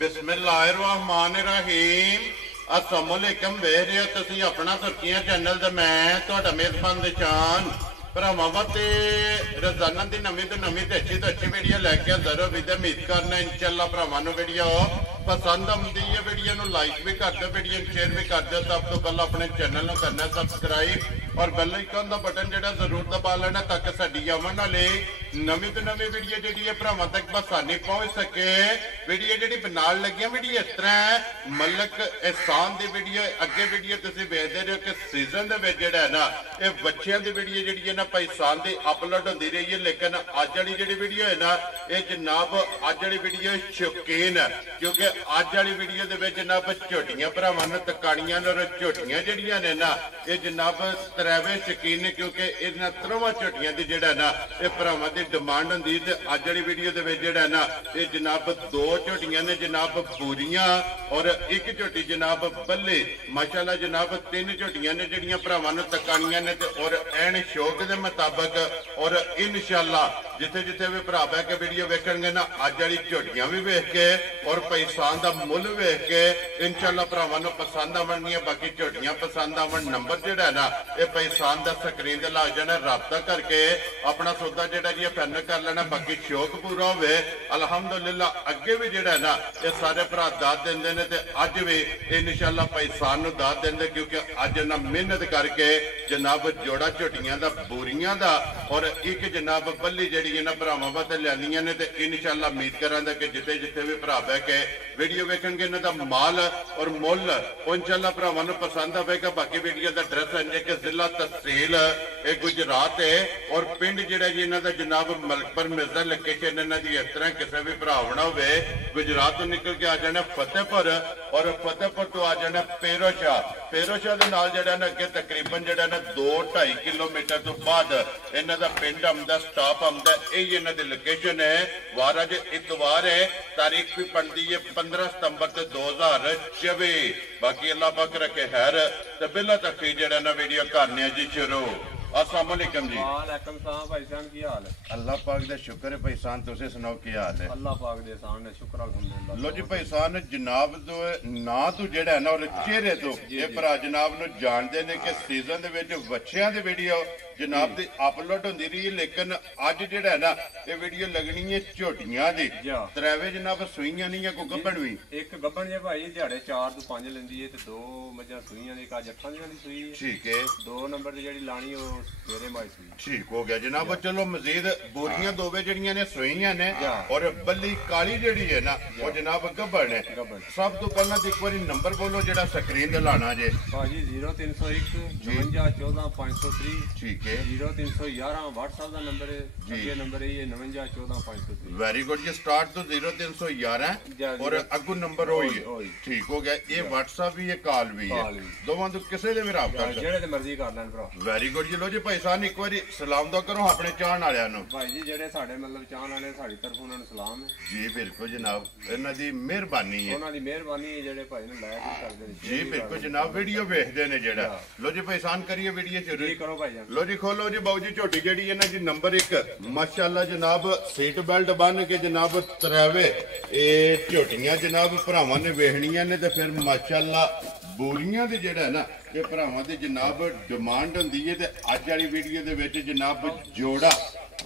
बिस्मिल्लाहिर्रहमानिर्रहीम। अस्सलामुअलैकुम। वेख रहे हो तुसीं अपना सुर्खियां चैनल ते मैं तुहाडा मेज़बान निशान भरावां ते रोजाना की नवीं तो नवीं ते अच्छी वीडियो लैके हाज़र हो। उम्मीद करना इंशाअल्लाह भरावां नूं वीडियो पसंद आउंदी है। वीडियो नूं लाइक भी कर दो, वीडियो शेयर भी कर दो। सब तो पहले अपने चैनल नूं करना सब्सक्राइब और बेल आइकन का बटन जिहड़ा जरूर दबा लेना ताकि साडी आउण वाली नवीं तो नवीं वीडियो जिहड़ी है भरावां तक बसानी पहुंच सके। वीडियो जिहड़ी बनाउण लगे वीडियो इस तरह मलक एहसान की वीडियो अगे वीडियो तुसीं वेखदे रहो कि सीजन दे विच जिहड़ा है ना ये बच्चों की वीडियो जिहड़ी है ना पाकिस्तान की अपलोड होंदी रही है, लेकिन अज वाली जिहड़ी वीडियो है ना ये जनाब अज वाली वीडियो शौकीन है क्योंकि अज वाली वीडियो दे विच जनाब झोटियां भरावां नूं तकाणियां और झोटियां जिहड़ियां ने ना ये जनाब त्रैवे शौकीन ने क्योंकि इन्हां त्रवां झोटियां दी जिहड़ा ना ये भरावां दी डिमांड होंदी ते अज वाली वीडियो दे विच जिहड़ा ना ये जनाब दो झोटियां ने जनाब बूरियां और एक झोटी जनाब बल्ले। माशाअल्लाह जनाब तीन झोटियां ने जिहड़ियां भरावां नूं तकाणियां ने ते और एन शौक दे मुताबिक और इंशाअल्लाह जिथे जिथे भी भरा बह के वीडियो वेखणगे ना अज वाली झोटियां भी वेख के और पाकिस्तान दा मुल वेख के इंशाअल्लाह भरावां नूं पसंद आवणगीਆਂ। बाकी झोटियां पसंद आवण नंबर जिहड़ा ना ये पाकिस्तान दा स्क्रीन ते ला जाना, राबता करके अपना सौदा जिहड़ा जी फाइनल कर लेना। बाकी शौक पूरा होवे अल्हम्दुलिल्लाह अगे भी जिहड़ा ना ये सारे भरा दाद देंदे ने ते अज भी इंशाअल्लाह पाकिस्तान नूं दाद देंदे क्योंकि अज ना मेहनत करके जनाब जोड़ा झोटियां दा बूरियां दा और एक जनाब बल्ली जिहड़ी है ना भरावां वास्ते लियानियां ने ते इंशाअल्लाह उम्मीद करांगा कि जिथे जिथे भी भरा बह के वीडियो वेखणगे इन्हां दा माल और मुल इंशाअल्लाह भरावां नूं पसंद आवेगा। बाकी वीडियो का एड्रैस है कि जिला तहसील गुजरात है और पिंड जिहड़ा जी इन्हां दा जनाब मलकपुर मिर्जा लोकेशन इन्हां दी इस तरह किसी भी भरा होना होवे गुजरात तो निकल के आ जाना फतेहपुर और फतेहपुर तो आ जाना पेरोशाह। पेरोशाह दे नाल जिहड़ा ना अगे तकरीबन जिहड़ा ना 2-2.5 किलोमीटर तो बाद इन्हां दा पिंड आउंदा, स्टाप आउंदा। यही इन्हां दी लोकेशन है। वार अज इतवार है, तारीख भी बनती है 15 सितंबर 2024। बाकी अल्लाह पाक रखे खैर ते बिला तक जिहड़ा ना वीडियो करने जी शुरू। अस्सलाम वालेकुम जी। वालेकुम सलाम भाई जान, की हाल है? अल्लाह पाक दा शुक्र है भाई सान, तुसे सुनाओ की हाल है? अल्लाह पाक दे एहसान है, शुक्र अल्हम्दुलिल्लाह। लो जी भाई सान जनाब तो ना तो जेड़ा है ना और चेहरे तो ये भरा जनाब नु जानदे ने कि सीजन दे विच बच्चियां दी वीडियो जनाब दी अपलोड होंदी रही, लेकिन अज जेड़ा है ना ये वीडियो लगनी है झोटियां दी। त्रैवे जनाब सुईयां नहीं है को गब्बन भी एक गब्बन जे भाई दिहाड़े 4 ਤੋਂ 5 ਲੈਂਦੀ है ते दो मज्जां सुईयां ने, ਅੱਜ 8 ਦੀਆਂ ਦੀ ਸੂਈ है। ठीक है, 2 ਨੰਬਰ ਦੀ ਜਿਹੜੀ ਲਾਣੀ ਉਹ ਸਵੇਰੇ ਮਾਈ ਸੂਈ। ठीक हो गया जनाब। चलो मजीद बोरियां दोवे जड़ियां ने सुईयां ने और बल्ली काली जड़ी है ना वो जनाब गब्बन है। सब तो पहला एक बार नंबर बोलो जेड़ा स्क्रीन ते लाना जे भाजी 0301 59 14 530। ठीक है, 0311 व्हाट्सएप का नंबर है जी। ये नंबर है ये 59 14 530। वेरी गुड जी। स्टार्ट तो 0311 और अगू नंबर होई है। ठीक हो गया। ये व्हाट्सएप भी है, कॉल भी है, दोवां तो किसे दे भी राबता कर जेड़े ते मर्जी कर लेन भरा। वेरी गुड जी। लो जी भाई साहब एक बार सलाम दो करो अपने चाहण वालियां नु। भाई जी जेड़े साडे मतलब चाहण वाले साडी तरफ उन्हां नु सलाम है जी। बिल्कुल जनाब, इन्हां दी मेहरबानी है, उन्हां दी मेहरबानी है जेड़े भाई नु लाइक करदे ने जी। बिल्कुल जनाब, वीडियो देखदे ने जेड़ा। लो जी भाई साहब करिए वीडियो शुरू करो भाई जान। लो जी खोलो जी बाबू जी झोटी जेड़ी है ना जी नंबर 1 माशाअल्लाह जनाब सीट बेल्ट बन के जनाब त्रैवे ये झोटियां जनाब भरावां ने वेखणियां ने ते फिर माशाअल्लाह बोरियां दे जेड़ा है ना ये भरावां दी जनाब डिमांड होंदी है ते अज वाली वीडियो दे विच जनाब जोड़ा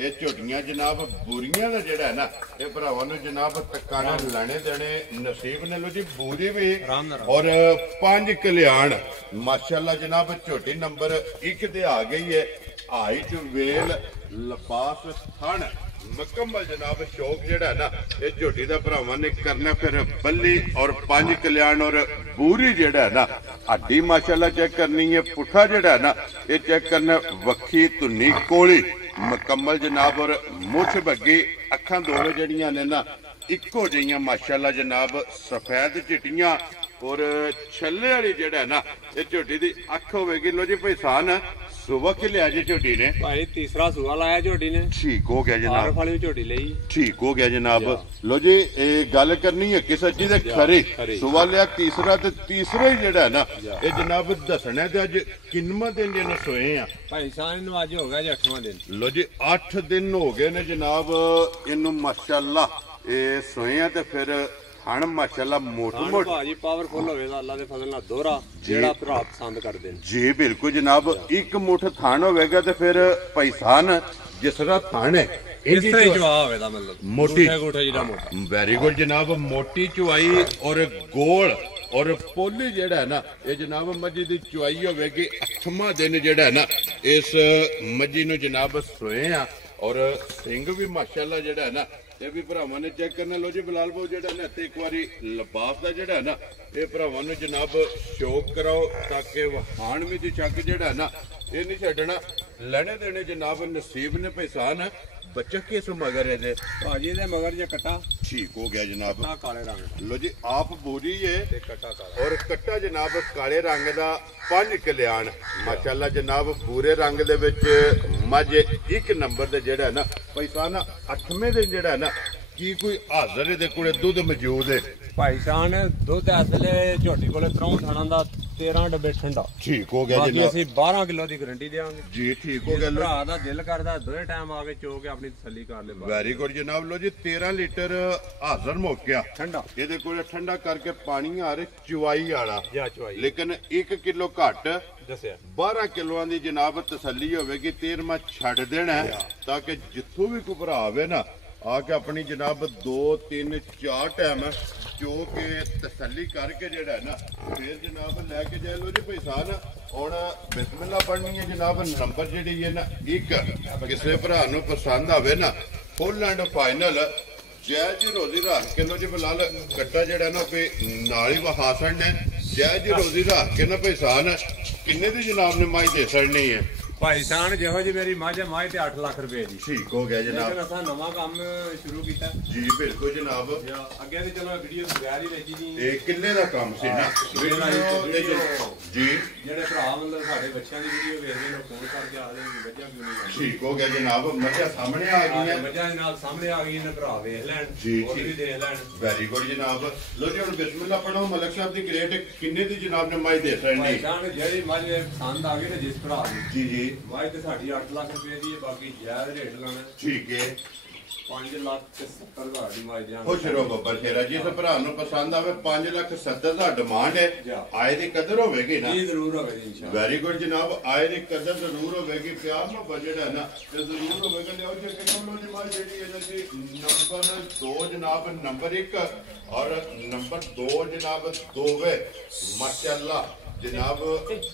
ये झोटियां जनाब बोरियां दा जेड़ा है ना ये भरावां नूं जनाब तकाना लाने देने नसीब ने। लो जी बूरी भी और 5 कल्याण माशाअल्लाह जनाब झोटी नंबर 1 ते आ गई है। हाइट वेल लपास थण मुकम्मल जनाब शौक जेड़ा ना ये झोटी दा भरावां ने करना। फिर बल्ली और 5 कल्याण और पूरी जेड़ा है ना हड्डी माशाअल्लाह चेक करनी है। पुठा जेड़ा है ना ये चेक करना, वक्खी धुन्नी कोली मुकम्मल जनाब और मुछ बग्गी अखां दोवे जड़ियां ने ना इको जिहियां माशाअल्लाह जनाब सफेद चिट्टियां और छल्ले वाली जेड़ा है ना ये झोटी दी अख होवेगी। लो जी भाई सान सुबह के लिया जी झोटी ने भाई तीसरा सुबह लाया झोटी ने। ठीक हो गया जनाब, वाली झोटी लई। ठीक हो गया जनाब। लो जी गल करनी है कि सच्ची ते खरी सुबह लिया तीसरा ते तीसरा ही जेड़ा है ना ये जनाब दसना ते अज किन्नवां दिन जे सोए आ भाई सान नु अज हो गया जी 8वां दिन। लो जी 8 दिन हो गए ने जनाब इनू माशाअल्लाह ये सोए आ ते फिर ਥਣ ਮਾਸ਼ਾਅੱਲਾ ਮੋਟੂ ਭਾਜੀ ਪਾਵਰਫੁਲ ਹੋਵੇ ਤਾਂ ਅੱਲਾ ਦੇ ਫਜ਼ਲ ਨਾਲ ਦੋਹਰਾ ਜਿਹੜਾ ਭਰਾ ਪਸੰਦ ਕਰਦੇ ਨੇ ਜੀ ਬਿਲਕੁਲ ਜਨਾਬ ਇੱਕ ਮੁੱਠ ਥਣ ਹੋਵੇਗਾ ਤੇ ਫਿਰ ਪੈਸਾਨ ਜਿਸ ਤਰ੍ਹਾਂ ਥਣ ਹੈ ਇਸ ਤਰ੍ਹਾਂ ਹੀ ਜਵਾਬ ਹੋਵੇ ਦਾ ਮਤਲਬ ਮੋਟੀ ਗੋਠਾ ਜਿਹੜਾ ਮੋਟਾ ਵੈਰੀ ਗੁੱਡ ਜਨਾਬ ਮੋਟੀ ਚੁਆਈ ਔਰ ਗੋਲ ਔਰ ਪੋਲੀ ਜਿਹੜਾ ਹੈ ਨਾ ਇਹ ਜਨਾਬ ਮੱਝੀ ਦੀ ਚੁਆਈ ਹੋਵੇਗੀ 8ਵਾਂ ਦਿਨ ਜਿਹੜਾ ਹੈ ਨਾ ਇਸ ਮੱਝੀ ਨੂੰ ਜਨਾਬ ਸੋਏ ਆ ਔਰ ਸਿੰਘ ਵੀ ਮਾਸ਼ਾਅੱਲਾ ਜਿਹੜਾ ਹੈ ਨਾ ਇਹ ਵੀ ਭਰਾਵਾਂ ਨੇ ਚੈੱਕ ਕਰਨਾ ਲੋ ਜੀ ਬਲਾਲ ਬਾਬੂ ਜਿਹੜਾ ਨਾ ਤੇ ਇੱਕ ਵਾਰੀ ਲਿਬਾਸ ਦਾ ਜਿਹੜਾ ਹੈ ਨਾ ਇਹ ਭਰਾਵਾਂ ਨੂੰ ਜਨਾਬ ਸ਼ੌਕ ਕਰਾਓ ਤਾਂ ਕਿ ਵਹਾਣ ਵੀ ਦੀ ਚੱਕ ਜਿਹੜਾ ਨਾ ਇਹ ਨਹੀਂ ਛੱਡਣਾ ਲੈਣੇ ਦੇਣੇ ਜਨਾਬ ਨਸੀਬ ਨੇ ਪੈਸਾਨ ਬੱਚਾ ਕਿਸ ਮਗਰ ਇਹਦੇ ਭਾਜੀ ਦੇ ਮਗਰ ਜੇ ਕਟਾ ਠੀਕ ਹੋ ਗਿਆ ਜਨਾਬ ਕਾਲੇ ਰੰਗ ਲੋ ਜੀ ਆਪ ਬੋਰੀ ਹੈ ਤੇ ਕਟਾ ਕਾਲਾ ਔਰ ਕੱਟਾ ਜਨਾਬ ਕਾਲੇ ਰੰਗ ਦਾ 5 ਕਲਿਆਣ ਮਾਸ਼ਾਅੱਲਾ ਜਨਾਬ ਬੂਰੇ ਰੰਗ ਦੇ ਵਿੱਚ ਮੱਝ ਇੱਕ ਨੰਬਰ ਦੇ ਜਿਹੜਾ ਨਾ ਪੈਸਾਨ 8ਵੇਂ ਦਿਨ ਜਿਹੜਾ ਨਾ ਕੀ ਕੋਈ ਹਾਜ਼ਰ ਇਹਦੇ ਕੋਲੇ ਦੁੱਧ ਮੌਜੂਦ ਹੈ ਭਾਈ ਸਾਹਿਬ ਦੁੱਧ ਅਸਲੇ ਝੋਟੀ ਕੋਲੇ 63 ਥਾਣਾ ਦਾ 13 ਡੱਬੇ ਠੰਡਾ ਠੀਕ ਹੋ ਗਿਆ ਬਾਕੀ ਅਸੀਂ 12 ਕਿਲੋ ਦੀ ਗਾਰੰਟੀ ਦੇਵਾਂਗੇ ਜੀ ਠੀਕ ਹੋ ਗਿਆ ਭਰਾ ਦਾ ਦਿਲ ਕਰਦਾ ਦੋਵੇਂ ਟਾਈਮ ਆ ਕੇ ਚੋ ਕੇ ਆਪਣੀ ਤਸੱਲੀ ਕਰ ਲੈ ਵੈਰੀ ਗੁੱਡ ਜਨਾਬ ਲੋ ਜੀ 13 ਲੀਟਰ ਹਾਜ਼ਰ ਮੌਕਿਆ ਠੰਡਾ ਇਹਦੇ ਕੋਲੇ ਠੰਡਾ ਕਰਕੇ ਪਾਣੀ ਆ ਰਿਹਾ ਚੁਆਈ ਵਾਲਾ ਜਾਂ ਚੁਆਈ ਲੇਕਿਨ 1 ਕਿਲੋ ਘੱਟ ਦੱਸਿਆ 12 ਕਿਲੋਆਂ ਦੀ ਜਨਾਬ ਤਸੱਲੀ ਹੋਵੇਗੀ 13ਵਾਂ ਛੱਡ ਦੇਣਾ ਤਾਂ ਕਿ ਜਿੱਥੋਂ ਵੀ ਕੋਈ ਭਰਾ ਆਵੇ ਨਾ ਆ ਕੇ ਆਪਣੀ ਜਨਾਬ 2 3 4 ਟਾਈਮ ਚੋ ਕੇ ਤਸੱਲੀ ਕਰਕੇ ਜਿਹੜਾ ਨਾ ਫਿਰ ਜਨਾਬ ਲੈ ਕੇ ਜਾਏ ਲੋ ਜੀ ਪੈਸਾਨ ਹੁਣ ਬਿਸਮਿਲ੍ਲਾ ਪੜਨੀ ਹੈ ਜਨਾਬ ਨੰਬਰ ਜਿਹੜੀ ਹੈ ਨਾ ਇੱਕ ਕਿਸੇ ਭਰਾ ਨੂੰ ਪਸੰਦ ਆਵੇ ਨਾ ਫੁੱਲ ਐਂਡ ਫਾਈਨਲ ਜੈ ਜੀ ਰੋਜ਼ੀ ਰੱਖ ਕੇ ਲੋ ਜੀ ਬਲਾਲ ਕੱਟਾ ਜਿਹੜਾ ਨਾ ਪੇ ਨਾਲ ਹੀ ਵਹਾ ਸੜਨੇ ਜੈ ਜੀ ਰੋਜ਼ੀ ਰੱਖ ਕੇ ਨਾ ਪੈਸਾਨ ਕਿੰਨੇ ਦੀ ਜਨਾਬ ਨੇ ਮਾਈ ਦੇ ਸੜਨੀ ਹੈ ਭਾਈ ਸਾਹਿਬ ਜਿਹੋ ਜੀ ਮੇਰੀ ਮੱਝ ਤੇ 8 ਲੱਖ ਰੁਪਏ ਦੀ ਠੀਕ ਹੋ ਗਿਆ ਜਨਾਬ ਅਸਾਂ ਨਵਾਂ ਕੰਮ ਸ਼ੁਰੂ ਕੀਤਾ ਜੀ ਬਿਲਕੁਲ ਜਨਾਬ ਅੱਗੇ ਤੇ ਚਲੋ ਵੀਡੀਓ ਬਗੈਰ ਹੀ ਵੇਚੀ ਦੀ ਇਹ ਕਿੰਨੇ ਦਾ ਕੰਮ ਸੀ ਨਾ ਜੀ ਜਿਹੜੇ ਭਰਾ ਮਤਲਬ ਸਾਡੇ ਬੱਚਿਆਂ ਦੀ ਵੀਡੀਓ ਵੇਖਦੇ ਨੇ ਫੋਨ ਕਰਕੇ ਆ ਜਾਂਦੇ ਬੱਚਾ ਕਿਉਂ ਨਹੀਂ ਠੀਕ ਹੋ ਗਿਆ ਜਨਾਬ ਮੱਝਾਂ ਸਾਹਮਣੇ ਆ ਗਈਆਂ ਬੱਚਿਆਂ ਦੇ ਨਾਲ ਸਾਹਮਣੇ ਆ ਗਈ ਨੇ ਭਰਾ ਵੇਖ ਲੈਣ ਜੀ ਹੋਰ ਵੀ ਦੇਖ ਲੈਣ ਵੈਰੀ ਗੁੱਡ ਜਨਾਬ ਲੋ ਜੀ ਹੁਣ ਬਿਸਮਿਲ੍ਲਾ ਪੜੋ ਮਲਕ ਸਾਹਿਬ ਦੀ ਗ੍ਰੇਟ ਕਿੰਨੇ ਦੀ ਜਨਾਬ ਨੇ ਮਾਈ ਦੇ ਸਕਣੀ ਭਾਈ ਸਾਹਿਬ ਜਿਹੜੀ ਮੱਝ ਪਸੰਦ ਆ ਗਈ ਤੇ ਜਿਸ ਭਰਾ ਦੀ ਜੀ ਮੱਝ ਤੇ ਸਾਡੀ 8 ਲੱਖ ਰੁਪਏ ਦੀ ਹੈ ਬਾਕੀ ਜਾਇਜ਼ ਰੇਟ ਲਾਣਾ ਠੀਕ ਹੈ 5,70,000 ਦੀ ਮੱਝ ਜਾਂ ਖੁਸ਼ ਰਹੋ ਬੱਬਰ ਸ਼ੇਰਾ ਜਿਸ ਭਰਾ ਨੂੰ ਪਸੰਦ ਆਵੇ 5,70,000 ਦਾ ਡਿਮਾਂਡ ਹੈ ਆਏ ਦੀ ਕਦਰ ਹੋਵੇਗੀ ਨਾ ਜੀ ਜ਼ਰੂਰ ਹੋਵੇਗੀ ਇਨਸ਼ਾਅੱਲਾ ਵੈਰੀ ਗੁੱਡ ਜਨਾਬ ਆਏ ਦੀ ਕਦਰ ਜ਼ਰੂਰ ਹੋਵੇਗੀ ਪਿਆਰ ਨਾਲ ਬਜਟ ਹੈ ਨਾ ਤੇ ਜ਼ਰੂਰ ਹੋਵੇਗਾ ਲਿਆਓ ਜੇ ਕਿਹਨੂੰ ਦੀ ਮਾਂ ਜਿਹੜੀ ਇਹਨਾਂ ਦੀ ਨੰਬਰ 2 ਜਨਾਬ ਨੰਬਰ 1 ਔਰ ਨੰਬਰ 2 ਜਨਾਬ 2 ਵੇ ਮਾਸ਼ਾਅੱਲਾ ਜਨਾਬ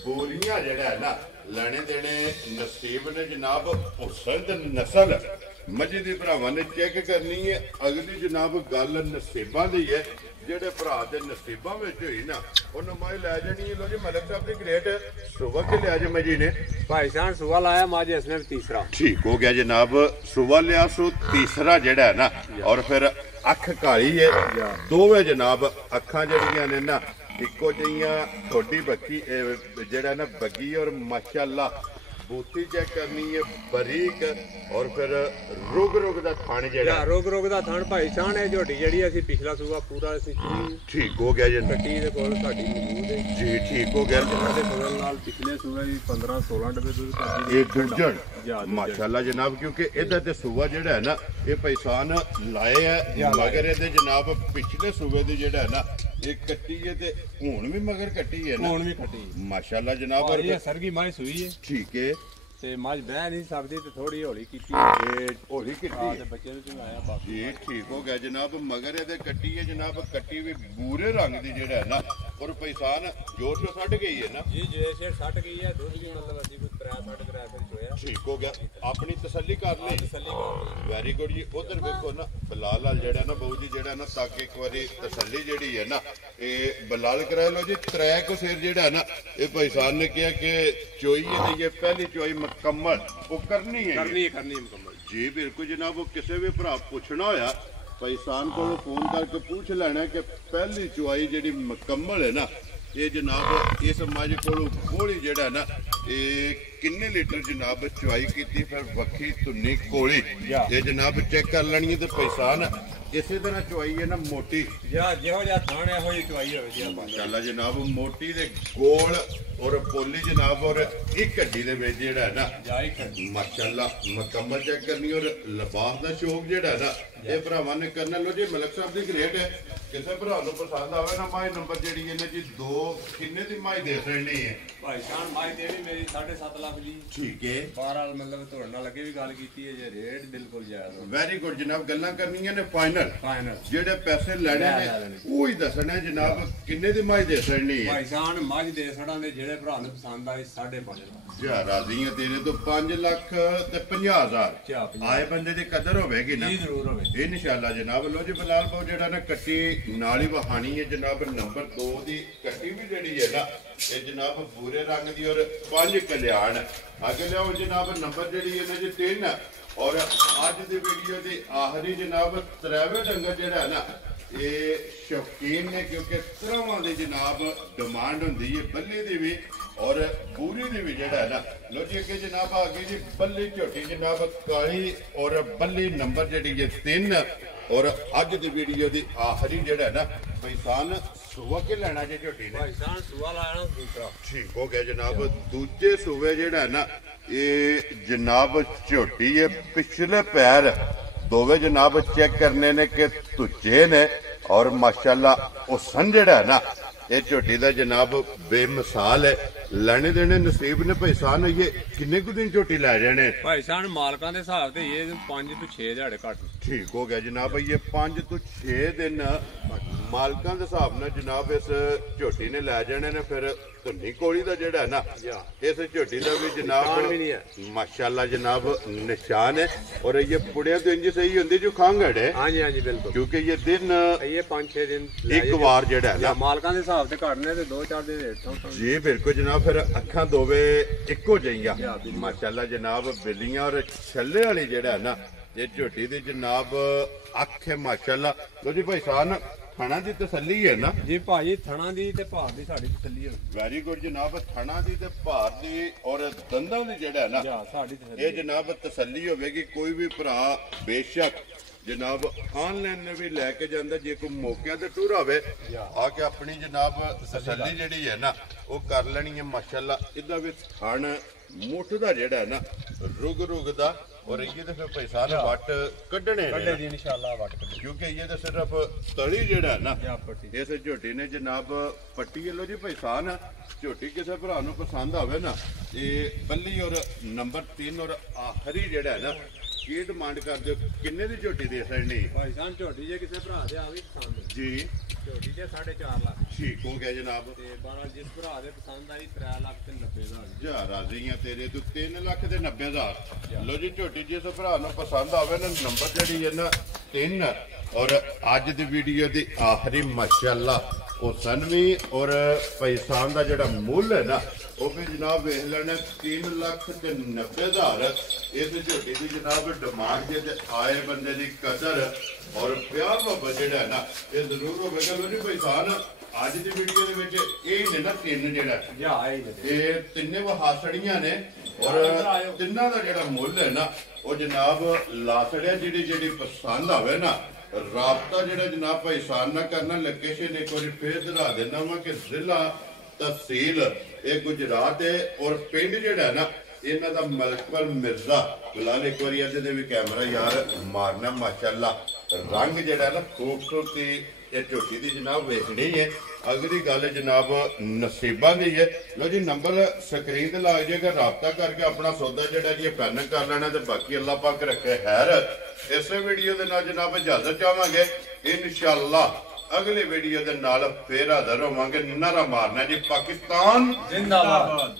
ਬੋਰੀਆਂ ਜਿਹੜਾ ਹੈ ਨਾ ਲੈਣੇ ਦੇਣੇ ਨਸੀਬ ਨੇ ਜਨਾਬ ਹੁਸਨ ਨਸਲ ਮੱਝੀ ਦੀ ਭਰਾਵਾਂ ਨੇ ਚੈੱਕ ਕਰਨੀ ਹੈ ਅਗਲੀ ਜਨਾਬ ਗੱਲ ਨਸੀਬਾਂ ਦੀ ਹੈ ਜਿਹੜੇ ਭਰਾ ਦੇ ਨਸੀਬਾਂ ਵਿੱਚ ਹੋਈ ਨਾ ਉਹਨੂੰ ਮਾਈ ਲੈ ਜਾਣੀ ਹੈ ਲੋ ਜੀ ਮਲਕ ਸਾਹਿਬ ਦੀ ਗ੍ਰੇਟ ਸੁਬਹ ਕੇ ਲਿਆ ਜੇ ਮੱਝੀ ਨੇ ਭਾਈ ਸਾਹਿਬ ਸੁਬਹ ਲਾਇਆ ਮਾਝ ਇਸਨੇ ਤੀਸਰਾ ਠੀਕ ਹੋ ਗਿਆ ਜਨਾਬ ਸੁਬਹ ਲਿਆ ਸੋ ਤੀਸਰਾ ਜਿਹੜਾ ਹੈ ਨਾ ਔਰ ਫਿਰ ਅੱਖ ਕਾਲੀ ਹੈ ਦੋਵੇਂ ਜਨਾਬ ਅੱਖਾਂ ਜਿਹੜੀਆਂ ਨੇ ਨਾ ਇੱਕੋ ਜਿਹੀਆਂ ਥੋੜੀ ਬੱਕੀ ਜਿਹੜਾ ਨਾ ਬੱਗੀ ਔਰ ਮਾਸ਼ਾਅੱਲਾ ਬੂਤੀ ਚੈੱਕ ਕਰਨੀ ਹੈ ਬਰੀਕ ਔਰ ਫਿਰ ਰੁਗ ਦਾ ਥਣ ਜਿਹੜਾ ਰੁਗ ਦਾ ਥਣ ਭਾਈ ਸਾਹਿਬ ਇਹ ਝੋਟੀ ਜਿਹੜੀ ਅਸੀਂ ਪਿਛਲਾ ਸੂਆ ਪੂਰਾ ਅਸੀਂ ਠੀਕ ਹੋ ਗਿਆ ਜੀ ਕੱਟੀ ਦੇ ਕੋਲ ਸਾਡੀ ਮੌਜੂਦ ਹੈ ਜੀ ਠੀਕ ਹੋ ਗਿਆ ਦੇ ਬਦਲ ਨਾਲ ਪਿਛਲੇ ਸੂਆ ਵੀ 15-16 ਡੱਬੇ ਦੁੱਧ ਕਰਦੀ ਇਹ ਦੁੱਜਣ ਮਾਸ਼ਾਅੱਲਾ ਜਨਾਬ ਕਿਉਂਕਿ ਇਹਦਾ ਤੇ ਸੂਆ ਜਿਹੜਾ ਹੈ ਨਾ ਇਹ ਪੈਸਾਨ ਲਾਏ ਹੈ ਮਗਰ ਇਹਦੇ ਜਨਾਬ ਪਿਛਲੇ ਸੂਏ ਦੀ ਜਿਹੜਾ ਹੈ ਨਾ ਇਹ ਕੱਟੀ ਹੈ ਤੇ ਹੁਣ ਵੀ ਮਗਰ ਕੱਟੀ ਹੈ ਨਾ ਹੁਣ ਵੀ ਕੱਟੀ ਮਾਸ਼ਾਅੱਲਾ ਜਨਾਬ ਔਰ ਇਹ ਸਰਗੀ ਮਾਈ ਸੂਈ ਹੈ ਠੀਕ ਹੈ ਤੇ ਮੱਝ ਬਹਿ ਨਹੀਂ ਸਕਦੀ ਤੇ ਥੋੜੀ ਹੌਲੀ ਕੀਤੀ ਤੇ ਹੌਲੀ ਕੀਤੀ ਤੇ ਬੱਚੇ ਨੂੰ ਚੰਗਾਇਆ ਬਾਕੀ ਜੀ ਠੀਕ ਹੋ ਗਿਆ ਜਨਾਬ ਮਗਰ ਇਹਦੇ ਕੱਟੀ ਹੈ ਜਨਾਬ ਕੱਟੀ ਵੀ ਬੂਰੇ ਰੰਗ ਦੀ ਜਿਹੜਾ ਹੈ ਨਾ ਔਰ ਪੈਸਾਨ ਜੋਸ਼ ਤੋਂ ਛੱਡ ਗਈ ਹੈ ਨਾ ਜੀ ਜੇ ਸ਼ੇਰ ਛੱਡ ਗਈ ਹੈ ਦੁੱਧ ਵੀ ਮਤਲਬ ਅਸੀਂ ਕੋਈ 3.5 ਫਿਰ ਚੋਇਆ ਠੀਕ ਹੋ ਗਿਆ ਆਪਣੀ ਤਸੱਲੀ ਕਰ ਲਈ ਤਸੱਲੀ ਕਰ ਵੈਰੀ ਗੁੱਡ ਜੀ ਉਧਰ ਵੇਖੋ ਨਾ ਬਲਾਲ ਨਾਲ ਜਿਹੜਾ ਨਾ ਬਾਊ ਜੀ ਜਿਹੜਾ ਨਾ ਤੱਕ ਇੱਕ ਵਾਰੀ ਤਸੱਲੀ ਜਿਹੜੀ ਹੈ ਨਾ ਇਹ ਬਲਾਲ ਕਰਾ ਲਓ ਜੀ ਤਰੈਕ ਸਿਰ ਜਿਹੜਾ ਨਾ ਇਹ ਪੈਸਾਨ ਨੇ ਕਿਹਾ ਕਿ ਚੋਈ ਇਹਦੀ ਇਹ ਪਹਿਲੀ ਚੋਈ ਮੁਕੰਮਲ ਉਹ ਕਰਨੀ ਹੈ ਮੁਕੰਮਲ ਜੀ ਬਿਲਕੁਲ ਜਨਾਬ ਉਹ ਕਿਸੇ ਵੀ ਭਰਾ ਪੁੱਛਣਾ ਹੋਇਆ ਪੈਸਾਨ ਕੋਲੋਂ ਫੋਨ ਕਰਕੇ ਪੁੱਛ ਲੈਣਾ ਕਿ ਪਹਿਲੀ ਚੁਆਈ ਜਿਹੜੀ ਮੁਕੰਮਲ ਹੈ ਨਾ ਇਹ ਜਨਾਬ ਇਸ ਮੱਝ ਕੋਲੋਂ ਕੋਲੀ ਜਿਹੜਾ ਨਾ ਇਹ ਕਿੰਨੇ ਲੀਟਰ ਜਨਾਬ ਚੁਆਈ ਕੀਤੀ ਫਿਰ ਵੱਖੀ ਧੁੰਨੀ ਕੋਲੀ ਇਹ ਜਨਾਬ ਚੈੱਕ ਕਰ ਲੈਣੀ ਹੈ ਤੇ ਪੈਸਾਨ ਇਸੇ ਤਰ੍ਹਾਂ ਚੁਆਈ ਹੈ ਨਾ ਮੋਟੀ ਜਿਹੋ ਜਿਹਾ ਥਾਣ ਇਹੋ ਜਿਹੀ ਚੁਆਈ ਹੋਵੇ ਜੀ ਮਾਸ਼ਾਅੱਲਾ ਜਨਾਬ ਮੋਟੀ ਦੇ ਗੋਲ ਔਰ ਪੋਲੀ ਜਨਾਬ ਔਰ ਇੱਕ ਹੱਡੀ ਦੇ ਵਿੱਚ ਜਿਹੜਾ ਨਾ ਮਾਸ਼ਾਅੱਲਾ ਮੁਕੰਮਲ ਚੈੱਕ ਕਰਨੀ ਔਰ ਲਿਬਾਸ ਦਾ ਸ਼ੌਕ ਜਿਹੜਾ ਨਾ ਇਹ ਭਰਾਵਾਂ ਨੇ ਕਰਨਾ ਲੋ ਜੀ ਮਲਕ ਸਾਹਿਬ ਦੀ ਗ੍ਰੇਟ ਹੈ ਕਿਸੇ ਭਰਾ ਨੂੰ ਪਸੰਦ ਆਵੇ ਨਾ ਮਾਈ ਨੰਬਰ ਜਿਹੜੀ ਇਹਨਾਂ ਜੀ 2 ਕਿੰਨੇ ਦੀ ਮਾਈ ਦੇ ਸਕਣੀ ਹੈ ਭਾਈ ਸਾਹਿਬ ਮਾਈ ਦੇਣੀ ਮੇਰੀ 7.5 ਲੱਖ ਦੀ ਠੀਕ ਹੈ ਬਾਹਰ ਮਤਲਬ ਤੁਹਾਡੇ ਨਾਲ ਅੱਗੇ ਵੀ ਗੱਲ ਕੀਤੀ ਹੈ ਜੇ ਰੇਟ ਬਿਲਕੁਲ ਜਾਇਜ਼ ਵੈਰੀ ਗੁੱਡ ਜਨਾਬ ਗੱਲਾਂ ਕਰਨੀਆਂ ਨੇ ਫਾਈਨਲ ਫਾਈਨਲ ਜਿਹੜੇ ਪੈਸੇ ਲੈਣੇ ਨੇ ਉਹ ਹੀ ਦੱਸਣਾ ਜਨਾਬ ਕਿੰਨੇ ਦੀ ਮਾਈ ਦੇ ਸਕਣੀ ਹੈ ਭਾਈ ਸਾਹਿਬ ਮੱਝ ਦੇ ਸੜਾਂ ਦੇ ਜਿਹੜੇ ਭਰਾ ਨੂੰ ਪਸੰਦ ਆਏ 5.5 ਲੱਖ ਜਾ ਰਾਜ਼ੀਆਂ ਤੇਰੇ ਤੋਂ 5 ਲੱਖ ਤੇ 50,000 ਆਏ ਬੰਦੇ ਦੀ ਕਦਰ ਹੋਵੇਗੀ ਨਾ ਜੀ ਜ਼ਰੂਰ ਹੋਵੇ ਇਨਸ਼ਾਅੱਲਾ ਜਨਾਬ ਲੋ ਜੀ ਬਲਾਲ ਬਾਉ ਜਿਹੜਾ ਨਾ ਕੱਟੀ ਨਾਲ ਹੀ ਵਹਾਣੀ ਹੈ ਜਨਾਬ ਨੰਬਰ 2 ਦੀ ਕੱਟੀ ਵੀ ਜਿਹੜੀ ਹੈ ਨਾ ਇਹ ਜਨਾਬ ਪੂਰੇ ਰੰਗ ਦੀ ਔਰ 5 ਕਲਿਆਣ ਅੱਗੇ ਲਿਆਓ ਜਨਾਬ ਨੰਬਰ ਜਿਹੜੀ ਇਹਨਾਂ ਜੀ 3 ਔਰ ਅੱਜ ਦੀ ਵੀਡੀਓ ਦੀ ਆਖਰੀ ਜਨਾਬ ਤਰਾਵੇ ਡੰਗਰ ਜਿਹੜਾ ਹੈ ਨਾ ਇਹ ਸ਼ੌਕੀਨ ਨੇ ਕਿਉਂਕਿ ਤਰਾਵਾਂ ਦੀ ਜਨਾਬ ਡਿਮਾਂਡ ਹੁੰਦੀ ਹੈ ਬੱਲੇ ਦੀ ਵੀ ਔਰ ਬੂਰੀ ਦੀ ਵੀ ਜਿਹੜਾ ਹੈ ਨਾ ਲੋ ਜੀ ਅੱਗੇ ਜਨਾਬ ਆ ਗਈ ਜੀ ਬੱਲੀ ਝੋਟੀ ਜਨਾਬ ਕਾਲੀ ਔਰ ਬੱਲੀ ਨੰਬਰ ਜਿਹੜੀ ਹੈ 3 ਔਰ ਅੱਜ ਦੀ ਵੀਡੀਓ ਦੀ ਆਖਰੀ ਜਿਹੜਾ ਨਾ ਪੈਸਾਨ ਸੁਵਾ ਕੇ ਲੈਣਾ ਜੇ ਝੋਟੀ ਨੇ ਪੈਸਾਨ ਸੁਵਾ ਲੈਣਾ ਦੂਸਰਾ ਠੀਕ ਹੋ ਗਿਆ ਜਨਾਬ ਦੂਜੇ ਸੂਵੇ ਜਿਹੜਾ ਨਾ ਇਹ ਜਨਾਬ ਝੋਟੀ ਹੈ ਪਿਛਲੇ ਪੈਰ ਦੋਵੇਂ ਜਨਾਬ ਚੈੱਕ ਕਰਨੇ ਨੇ ਕਿ ਤੁੱਚੇ ਨੇ ਔਰ ਮਾਸ਼ਾਅੱਲਾ ਉਹ ਸਨ ਜਿਹੜਾ ਨਾ ਇਹ ਝੋਟੀ ਦਾ ਜਨਾਬ ਬੇਮਿਸਾਲ ਹੈ ਲੈਣੇ ਦੇਣੇ ਨਸੀਬ ਨੇ ਪੈਸਾਨ ਹੋਈਏ ਕਿੰਨੇ ਕੁ ਦਿਨ ਝੋਟੀ ਲੈ ਜਾਣੇ ਭਾਈ ਸਾਹਿਬ ਮਾਲਕਾਂ ਦੇ ਹਿਸਾਬ ਤੇ ਇਹ 5 ਤੋਂ 6 ਦਿਹਾੜੇ ਘੱਟ ਠੀਕ ਹੋ ਗਿਆ ਜਨਾਬ ਇਹ 5 ਤੋਂ 6 ਦਿਨ ਮਾਲਕਾਂ ਦੇ ਹਿਸਾਬ ਨਾਲ ਜਨਾਬ ਇਸ ਝੋਟੀ ਨੇ ਲੈ ਜਾਣੇ ਨੇ ਫਿਰ ਧੁੰਨੀ ਕੋਲੀ ਦਾ ਜਿਹੜਾ ਨਾ ਇਸ ਝੋਟੀ ਦਾ ਵੀ ਜਨਾਬ ਮਾਸ਼ਾਅੱਲਾ ਜਨਾਬ ਨਿਸ਼ਾਨ ਹੈ ਔਰ ਇਹ ਪੁੜਿਆਂ ਤੋਂ ਇੰਜ ਸਹੀ ਹੁੰਦੀ ਜੋ ਖਾਂਗੜ ਹੈ ਹਾਂਜੀ ਹਾਂਜੀ ਬਿਲਕੁਲ ਕਿਉਂਕਿ ਇਹ ਦਿਨ ਇਹ 5-6 ਦਿਨ ਇੱਕ ਵਾਰ ਜਿਹੜਾ ਹੈ ਨਾ ਮਾਲਕਾਂ ਦੇ ਹਿਸਾਬ ਤੇ ਘਟਨੇ ਤੇ 2-4 ਦਿਨ ਜੀ ਬਿਲਕੁਲ ਜਨਾਬ ਫਿਰ ਅੱਖਾਂ ਦੋਵੇਂ ਇੱਕੋ ਜਿਹੀਆਂ ਮਾਸ਼ਾਅੱਲਾ ਜਨਾਬ ਬਿੱਲੀਆਂ ਔਰ ਛੱਲੇ ਵਾਲੀ ਜਿਹੜਾ ਨਾ ਇਹ ਝੋਟੀ ਦੀ ਜਨਾਬ ਅੱਖ ਹੈ ਮਾਸ਼ਾਅੱਲਾ ਲੋ ਜੀ ਭਾਈ ਸਾਹਿਬ ਥਣਾ ਦੀ ਤਸੱਲੀ ਹੈ ਨਾ ਜੀ ਭਾਜੀ ਥਣਾ ਦੀ ਤੇ ਭਾਰ ਦੀ ਸਾਡੀ ਤਸੱਲੀ ਹੈ ਵੈਰੀ ਗੁੱਡ ਜਨਾਬ ਥਣਾ ਦੀ ਤੇ ਭਾਰ ਦੀ ਔਰ ਦੰਦਾਂ ਦੀ ਜਿਹੜਾ ਨਾ ਸਾਡੀ ਇਹ ਜਨਾਬ ਤਸੱਲੀ ਹੋਵੇਗੀ ਕੋਈ ਵੀ ਭਰਾ ਬੇਸ਼ੱਕ ਜਨਾਬ ਆਨਲਾਈਨ ਨੇ ਵੀ ਲੈ ਕੇ ਜਾਂਦਾ ਜੇ ਕੋਈ ਮੌਕਿਆਂ ਤੇ ਟੂਰ ਹੋਵੇ ਆ ਕੇ ਆਪਣੀ ਜਨਾਬ ਤਸੱਲੀ ਜਿਹੜੀ ਹੈ ਨਾ ਉਹ ਕਰ ਲੈਣੀ ਹੈ ਮਾਸ਼ਾਅੱਲਾ ਇਹਦਾ ਵੀ ਥਣ ਮੁੱਠ ਦਾ ਜਿਹੜਾ ਨਾ ਰੁਗ ਦਾ ਔਰ ਇਹ ਤੇ ਫਿਰ ਪੈਸਾ ਨਾ ਵੱਟ ਕੱਢਣੇ ਕੱਢੇ ਦੀ ਇਨਸ਼ਾਅੱਲਾ ਵੱਟ ਕਿਉਂਕਿ ਇਹ ਤਾਂ ਸਿਰਫ ਤਲੀ ਜਿਹੜਾ ਨਾ ਇਸ ਝੋਟੀ ਨੇ ਜਨਾਬ ਪੱਟੀ ਲੋ ਜੀ ਪੈਸਾ ਨਾ ਝੋਟੀ ਕਿਸੇ ਭਰਾ ਨੂੰ ਪਸੰਦ ਆਵੇ ਨਾ ਇਹ ਬੱਲੀ ਔਰ ਨੰਬਰ 3 ਔਰ ਆਖਰੀ ਜਿਹੜਾ ਨਾ ਕੀ ਡਿਮਾਂਡ ਕਰਦੇ ਹੋ ਕਿੰਨੇ ਦੀ ਝੋਟੀ ਦੇ ਸਕਣੀ ਭਾਈ ਸਾਹਿਬ ਝੋਟੀ ਜੇ ਕਿਸੇ ਭਰਾ ਦੇ ਆਵੇ ਪਸੰਦ ਜੀ ਝੋਟੀ ਦੇ 4.5 ਲੱਖ ਠੀਕ ਹੋ ਗਿਆ ਜਨਾਬ ਤੇ 12 ਜਿਸ ਭਰਾ ਦੇ ਪਸੰਦ ਆਈ 3 ਲੱਖ ਤੇ 90,000 ਜਾ ਰਾਜ਼ੀਆਂ ਤੇਰੇ ਤੋਂ 3 ਲੱਖ ਤੇ 90,000 ਲੋ ਜੀ ਝੋਟੀ ਜਿਸ ਭਰਾ ਨੂੰ ਪਸੰਦ ਆਵੇ ਨਾ ਨੰਬਰ ਜਿਹੜੀ ਹੈ ਨਾ 3 ਔਰ ਅੱਜ ਦੀ ਵੀਡੀਓ ਦੀ ਆਖਰੀ ਮਾਸ਼ਾਅੱਲਾ ਉਹ ਸਨਵੀ ਔਰ ਪੈਸਾਨ ਦਾ ਜਿਹੜਾ ਮੁੱਲ ਹੈ ਨਾ ਉਹ ਵੀ ਜਨਾਬ ਵੇਖ ਲੈਣਾ 3 ਲੱਖ ਤੇ 90,000 ਇਸ ਝੋਟੀ ਦੀ ਜਨਾਬ ਡਿਮਾਂਡ ਜੇ ਤੇ ਆਏ ਬੰਦੇ ਦੀ ਕਦਰ ਔਰ ਪਿਆਰ ਮੁਹੱਬਤ ਜਿਹੜਾ ਨਾ ਇਹ ਜ਼ਰੂਰ ਹੋਵੇਗਾ ਲੋ ਜੀ ਪੈਸਾਨ ਅੱਜ ਦੀ ਵੀਡੀਓ ਦੇ ਵਿੱਚ ਇਹ ਨੇ ਨਾ 3 ਜਿਹੜਾ ਇਹ ਤਿੰਨੇ ਵਹਾਸੜੀਆਂ ਨੇ ਔਰ ਤਿੰਨਾਂ ਦਾ ਜਿਹੜਾ ਮੁੱਲ ਹੈ ਨਾ ਉਹ ਜਨਾਬ ਲਾਸੜਿਆ ਜਿਹੜੀ ਪਸੰਦ ਆਵੇ ਨਾ ਰਾਬਤਾ ਜਿਹੜਾ ਜਨਾਬ ਪੈਸਾਨ ਨਾ ਕਰਨਾ ਲੋਕੇਸ਼ਨ ਇੱਕ ਵਾਰੀ ਫੇਰ ਦਿਖਾ ਦੇਣਾ ਵਾ ਕਿ ਜ਼ਿਲ੍ਹਾ ਤਹਿਸੀਲ ਇਹ ਗੁਜਰਾਤ ਹੈ ਔਰ ਪਿੰਡ ਜਿਹੜਾ ਨਾ ਇਹਨਾਂ ਦਾ ਮਲਕਪੁਰ ਮਿਰਜ਼ਾ ਬੁਲਾਲ ਇੱਕ ਵਾਰੀ ਇਹਦੇ ਵੀ ਕੈਮਰਾ ਯਾਰ ਮਾਰਨਾ ਮਾਸ਼ਾਅੱਲਾ ਰੰਗ ਜਿਹੜਾ ਨਾ ਖੂਬਸੂਰਤੀ ਇਹ ਝੋਟੀ ਦੀ ਜਨਾਬ ਵੇਖਣੀ ਹੈ ਅਗਲੀ ਗੱਲ ਜਨਾਬ ਨਸੀਬਾਂ ਦੀ ਹੈ ਲੋ ਜੀ ਨੰਬਰ ਸਕਰੀਨ ਤੇ ਲੱਗ ਜਾਏਗਾ ਰਾਬਤਾ ਕਰਕੇ ਆਪਣਾ ਸੌਦਾ ਜਿਹੜਾ ਜੀ ਫਾਈਨਲ ਕਰ ਲੈਣਾ ਤੇ ਬਾਕੀ ਅੱਲਾਹ ਪਾਕ ਰੱਖੇ ਖੈਰ ਇਸੇ ਵੀਡੀਓ ਦੇ ਨਾਲ ਜਨਾਬ ਇਜਾਜ਼ਤ ਚਾਹਾਂਗੇ ਇਨਸ਼ਾਅੱਲਾ ਅਗਲੀ ਵੀਡੀਓ ਦੇ ਨਾਲ ਫੇਰ ਹਾਜ਼ਰ ਹੋਵਾਂਗੇ ਨਾਰਾ ਮਾਰਨਾ ਜੀ ਪਾਕਿਸਤਾਨ ਜ਼ਿੰਦਾਬਾਦ।